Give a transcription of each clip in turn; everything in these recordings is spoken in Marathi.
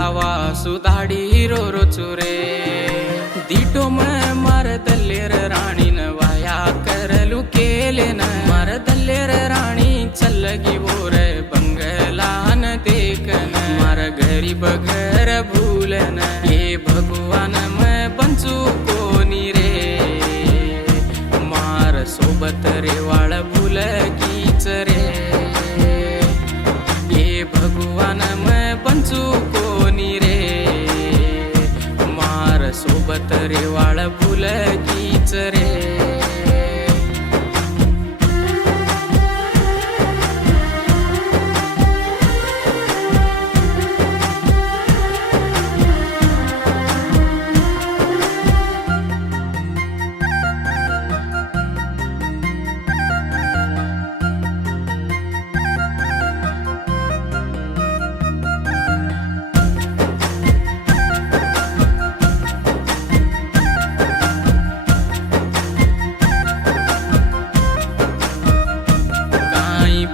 हवा सुधाडी रो रो चुरे दीटो में मर दल्लेर राणी न वाया करलू केले न मर दल्लेर राणी चलगी वोर बंगला न देखन मर गरीब घर भूलन ये भगवान में बंचू कोनी रे मार सोबत रेवाळ भूल कीच रे ये भगवान में बंचू कोनी रे मार सोबत रेवाळ भूल कीच रे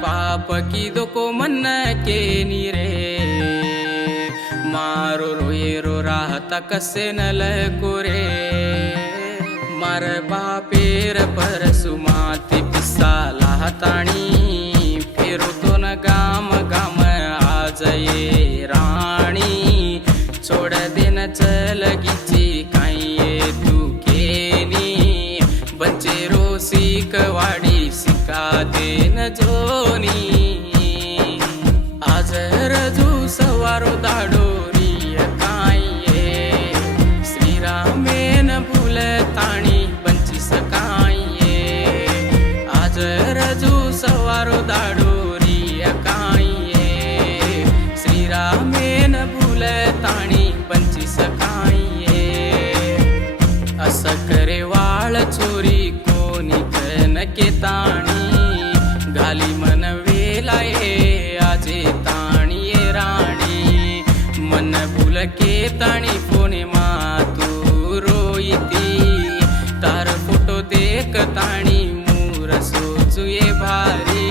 पाप की दो को मन के नीरे मारो रोए रो राहता कसे न लको रे मार बापेर पर सुमाती पिसा लाहताणी फेरो तो न गाम गाम आज ये राणी छोड़ देन चलगीची काई तू केनी बंचे रो सीकवाडी सिका देन जोनी आज रजू सवारो दाडोरी काये श्रीरामेन भूलताणी पंचीस काये आज रजू सवारो दाडोरी काये श्रीरामेन भूलताणी पंचीस काये अस करे वाळ चोरी कोणी कन के ताणी घाली मन वेलाये आजे ताणी ये राणी मन भूल के ताणी फोने मातू रोईती तार फोटो देख ताणी मूर सोचू ये भारी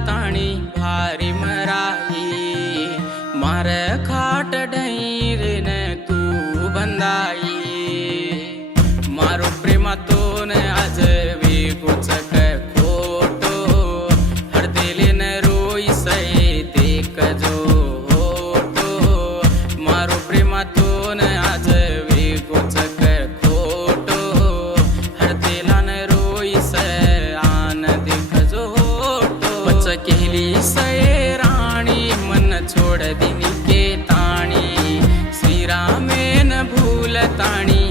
भारी मराई मार खाट डैरे न तू बंदाई मारो प्रेमा तो न आज वेगोचक खोटो हर दिले न रोई सये देख जो होटो मारो प्रेमा तो न आज वेगोचक खोटो हर दिला न रोई सये आन देख जो होटो बच केली सये राणी मन छोड़ दिनी के ताणी श्रीरामेन भूलताणी